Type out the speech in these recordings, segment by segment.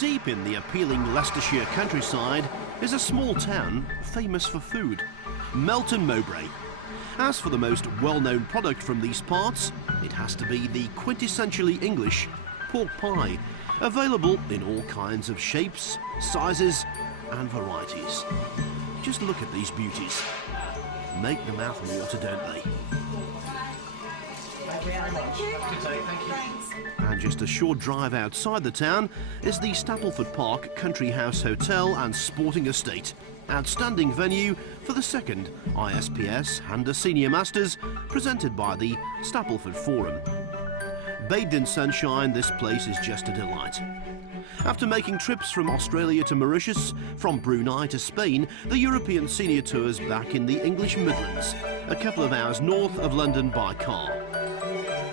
Deep in the appealing Leicestershire countryside is a small town famous for food, Melton Mowbray. As for the most well-known product from these parts, it has to be the quintessentially English pork pie, available in all kinds of shapes, sizes and varieties. Just look at these beauties. Make the mouth water, don't they? And just a short drive outside the town is the Stapleford Park Country House Hotel and Sporting Estate. Outstanding venue for the second ISPS Handa Senior Masters, presented by the Stapleford Forum. Bathed in sunshine, this place is just a delight. After making trips from Australia to Mauritius, from Brunei to Spain, the European Senior Tour's back in the English Midlands, a couple of hours north of London by car.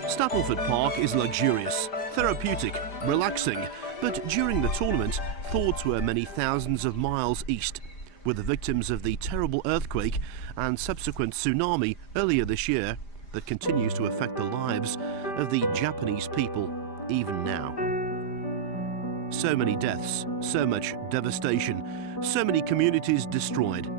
Stapleford Park is luxurious, therapeutic, relaxing, but during the tournament, thoughts were many thousands of miles east, with the victims of the terrible earthquake and subsequent tsunami earlier this year that continues to affect the lives of the Japanese people even now. So many deaths, so much devastation, so many communities destroyed.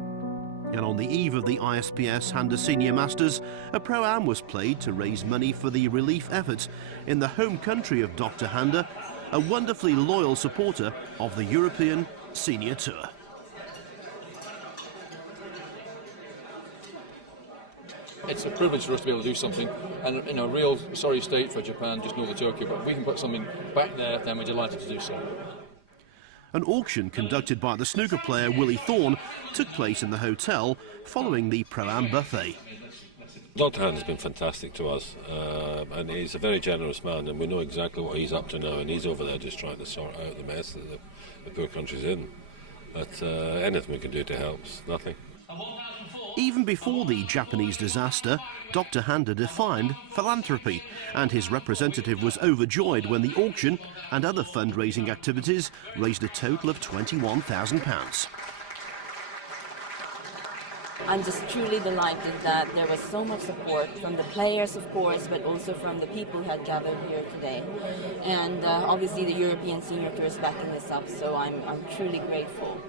And on the eve of the ISPS Handa Senior Masters, a pro-am was played to raise money for the relief efforts in the home country of Dr. Handa, a wonderfully loyal supporter of the European Senior Tour. It's a privilege for us to be able to do something, and in a real sorry state for Japan, just north of Tokyo, but if we can put something back there, then we're delighted to do so. An auction conducted by the snooker player Willie Thorne took place in the hotel following the Pro-Am buffet. Dr. Handa's been fantastic to us, and he's a very generous man, and we know exactly what he's up to now, and he's over there just trying to sort out the mess that the poor country's in. But anything we can do to help, nothing. Even before the Japanese disaster, Dr. Handa defined philanthropy, and his representative was overjoyed when the auction and other fundraising activities raised a total of £21,000. I'm just truly delighted that there was so much support from the players, of course, but also from the people who had gathered here today. And obviously the European Senior Tour is backing this up, so I'm truly grateful.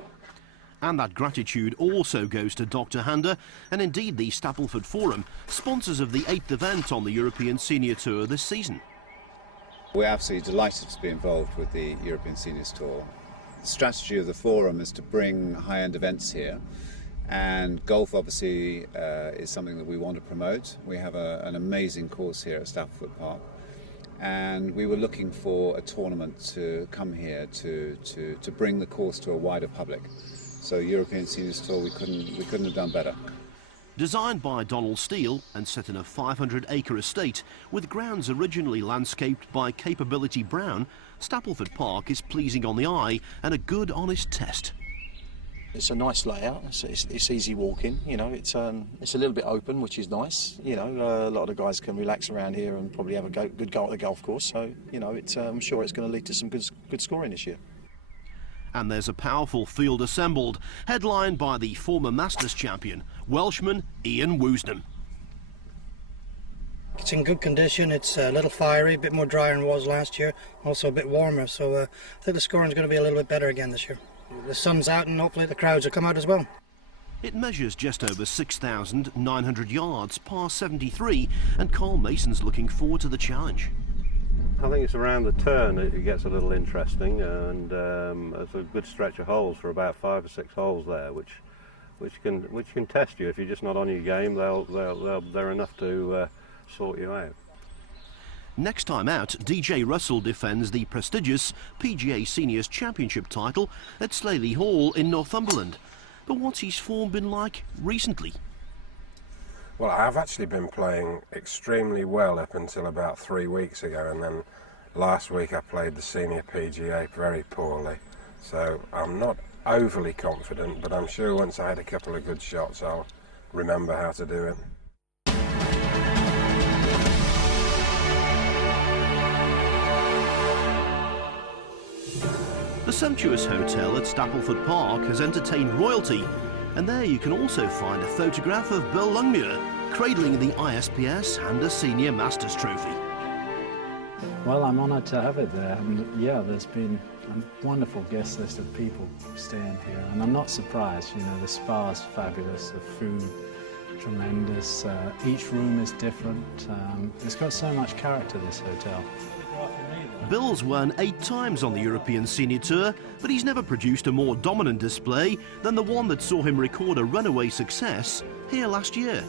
And that gratitude also goes to Dr. Handa and indeed the Stapleford Forum, sponsors of the 8th event on the European Senior Tour this season. We're absolutely delighted to be involved with the European Seniors Tour. The strategy of the Forum is to bring high-end events here, and golf obviously is something that we want to promote. We have an amazing course here at Stapleford Park, and we were looking for a tournament to come here to bring the course to a wider public. So European Seniors Tour, we couldn't have done better. Designed by Donald Steele and set in a 500-acre estate with grounds originally landscaped by Capability Brown, Stapleford Park is pleasing on the eye and a good, honest test. It's a nice layout. It's easy walking. You know, it's a little bit open, which is nice. You know, a lot of the guys can relax around here and probably have a good go at the golf course. So, you know, I'm sure it's going to lead to some good scoring this year. And there's a powerful field assembled, headlined by the former Masters champion, Welshman Ian Woosnam. It's in good condition. It's a little fiery, a bit more dry than it was last year, also a bit warmer. So I think the scoring's going to be a little bit better again this year. The sun's out and hopefully the crowds will come out as well. It measures just over 6,900 yards, par 73, and Carl Mason's looking forward to the challenge. I think it's around the turn it gets a little interesting, and there's a good stretch of holes for about 5 or 6 holes there, which can test you if you're just not on your game. They're enough to sort you out. Next time out, DJ Russell defends the prestigious PGA Seniors Championship title at Slaley Hall in Northumberland. But what's his form been like recently? Well, I've actually been playing extremely well up until about 3 weeks ago, and then last week I played the Senior PGA very poorly. So I'm not overly confident, but I'm sure once I had a couple of good shots I'll remember how to do it. The sumptuous hotel at Stapleford Park has entertained royalty, and there you can also find a photograph of Bill Longmuir cradling the ISPS Handa Senior Masters trophy. Well, I'm honoured to have it there, and yeah, there's been a wonderful guest list of people staying here, and I'm not surprised. You know, the spa's fabulous, the food tremendous, each room is different. It's got so much character, this hotel. Bill's won 8 times on the European Senior Tour, but he's never produced a more dominant display than the one that saw him record a runaway success here last year.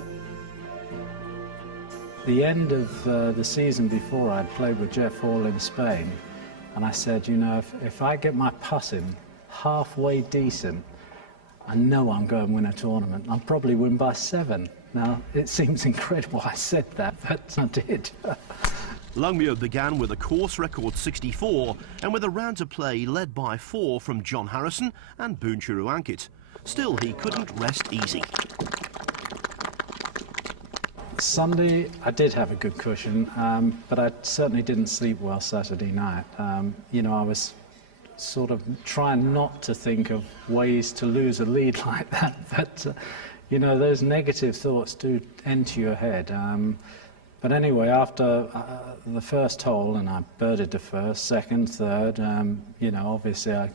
The end of the season before, I'd played with Jeff Hall in Spain, and I said, you know, if I get my putting halfway decent, I know I'm going to win a tournament. I'll probably win by 7. Now, it seems incredible I said that, but I did. Longmuir began with a course record 64 and with a round to play led by 4 from John Harrison and Boone Churuankit. Still, he couldn't rest easy. Sunday, I did have a good cushion, but I certainly didn't sleep well Saturday night. You know, I was sort of trying not to think of ways to lose a lead like that, but, you know, those negative thoughts do enter your head. But anyway, after the first hole, and I birded the first, second, third, you know, obviously I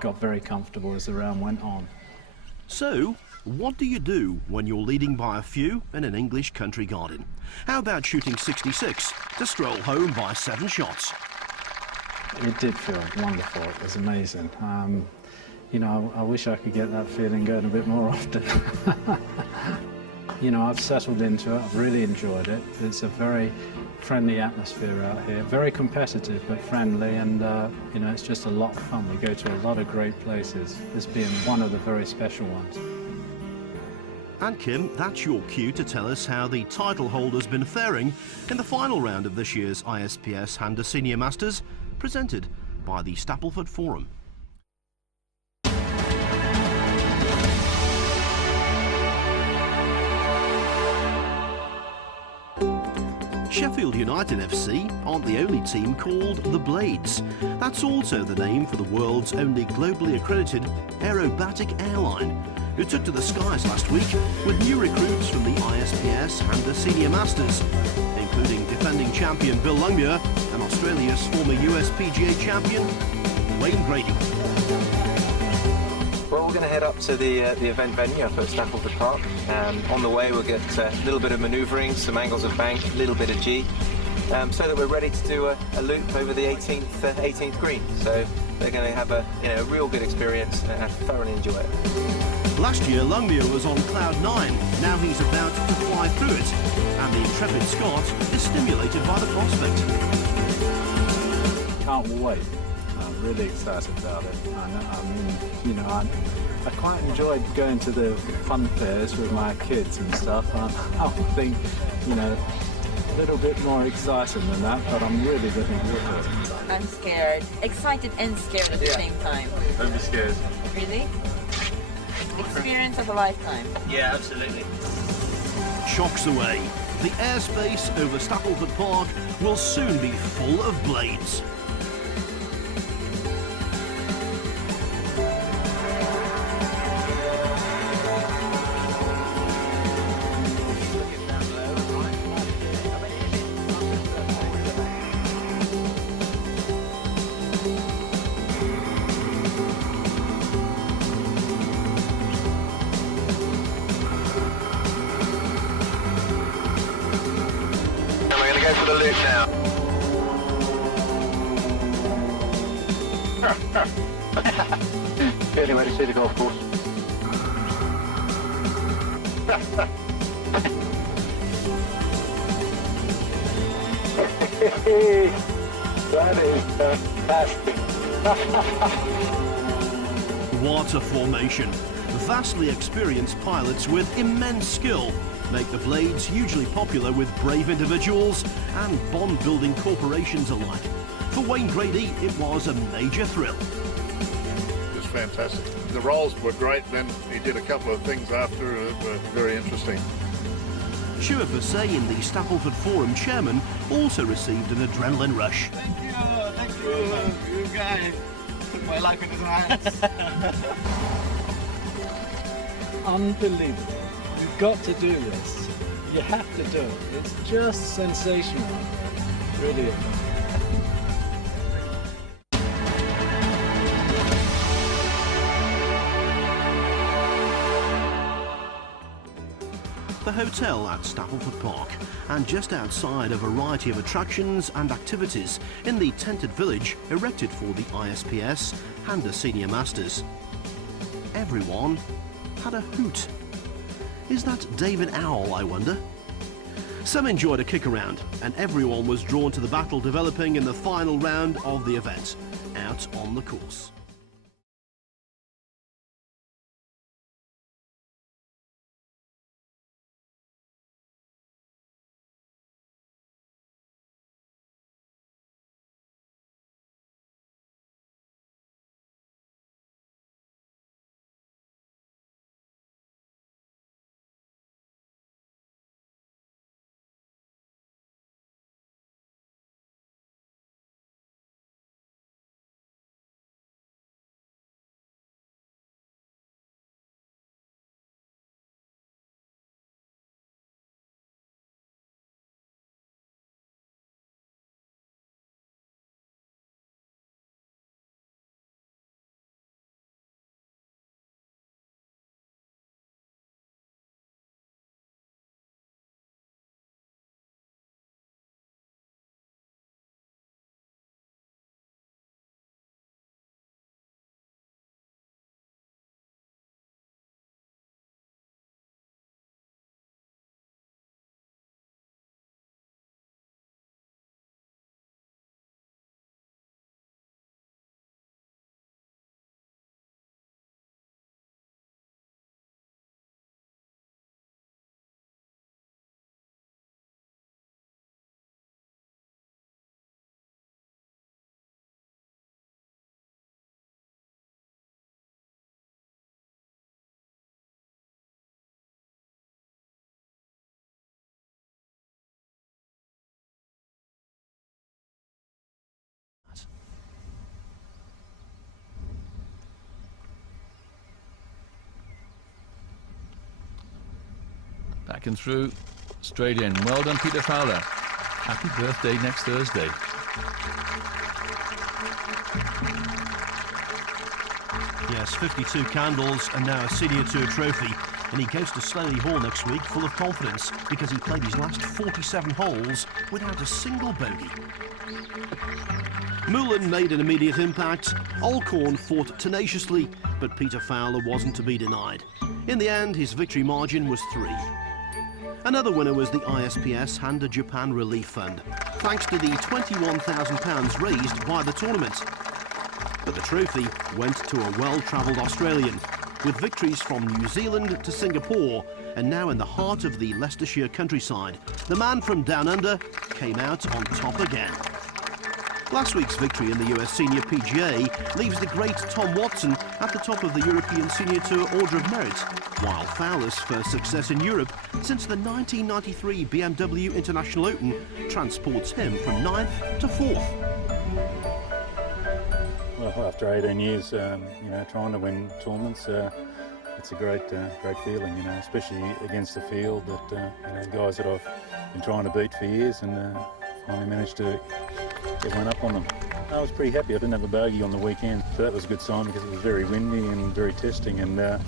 got very comfortable as the round went on. So, what do you do when you're leading by a few in an English country garden? How about shooting 66 to stroll home by 7 shots? It did feel wonderful. It was amazing. You know, I wish I could get that feeling going a bit more often. You know, I've settled into it. I've really enjoyed it. It's a very friendly atmosphere out here. Very competitive, but friendly, and, you know, it's just a lot of fun. We go to a lot of great places, this being one of the very special ones. And Kim, that's your cue to tell us how the title holder's been faring in the final round of this year's ISPS Handa Senior Masters, presented by the Stapleford Forum. Sheffield United FC aren't the only team called the Blades. That's also the name for the world's only globally accredited aerobatic airline, who took to the skies last week with new recruits from the ISPS Handa Senior Masters, including defending champion Bill Longmuir and Australia's former USPGA champion, Wayne Grady. Well, we're going to head up to the event venue up at Stapleford Park. On the way we'll get a little bit of manoeuvring, some angles of bank, a little bit of G, so that we're ready to do a loop over the 18th green. So they're going to have a real good experience and thoroughly enjoy it. Last year, Longmuir was on cloud 9. Now he's about to fly through it, and the intrepid Scot is stimulated by the prospect. Can't wait. I'm really excited about it. I mean, you know, I quite enjoyed going to the fun fairs with my kids and stuff. I think, you know, a little bit more exciting than that, but I'm really looking forward to it. I'm scared. Excited and scared at the same time. Don't be scared. Really? Experience of a lifetime. Yeah, absolutely. Shocks away. The airspace over Stapleford Park will soon be full of blades. Go for the loop now. Getting ready to see the golf course. That is fantastic. What a formation. Vastly experienced pilots with immense skill make the Blades hugely popular with brave individuals and bond-building corporations alike. For Wayne Grady, it was a major thrill. It was fantastic. The rolls were great, then he did a couple of things after that were very interesting. Stuart Versay, the Stapleford Forum chairman, also received an adrenaline rush. Thank you, you guys. Put my life in his hands. Unbelievable. You've got to do this. You have to do it. It's just sensational. really is. The hotel at Stapleford Park, and just outside a variety of attractions and activities in the tented village erected for the ISPS Handa Senior Masters. Everyone had a hoot. Is that David Owl, I wonder? Some enjoyed a kick around, and everyone was drawn to the battle developing in the final round of the event, out on the course. Back and through, straight in. Well done, Peter Fowler. Happy birthday next Thursday. Yes, 52 candles and now a Senior Tour trophy. And he goes to Slaley Hall next week full of confidence because he played his last 47 holes without a single bogey. Moulin made an immediate impact. Alcorn fought tenaciously, but Peter Fowler wasn't to be denied. In the end, his victory margin was 3. Another winner was the ISPS Handa Japan Relief Fund, thanks to the £21,000 raised by the tournament. But the trophy went to a well-travelled Australian, with victories from New Zealand to Singapore, and now in the heart of the Leicestershire countryside, the man from down under came out on top again. Last week's victory in the US Senior PGA leaves the great Tom Watson at the top of the European Senior Tour Order of Merit, while Fowler's first success in Europe since the 1993 BMW International Open transports him from 9th to 4th. Well, after 18 years, trying to win tournaments, it's a great feeling, especially against the field that, guys that I've been trying to beat for years, and finally managed to get one up on them. I was pretty happy. I didn't have a bogey on the weekend, so that was a good sign because it was very windy and very testing. And I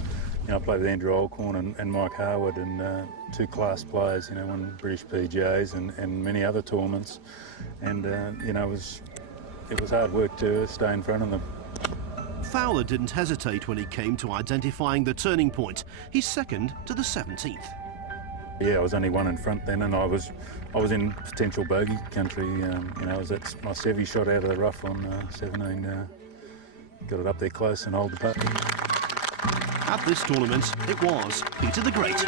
played with Andrew Alcorn and Mike Harwood, and 2 class players. Won British PGAs and many other tournaments. And it was hard work to stay in front of them. Fowler didn't hesitate when he came to identifying the turning point. He's second to the 17th. Yeah, I was only 1 in front then, and I was in potential bogey country. I was at my Sevy shot out of the rough on 17. Got it up there close and hold the putt. At this tournament, it was Peter the Great.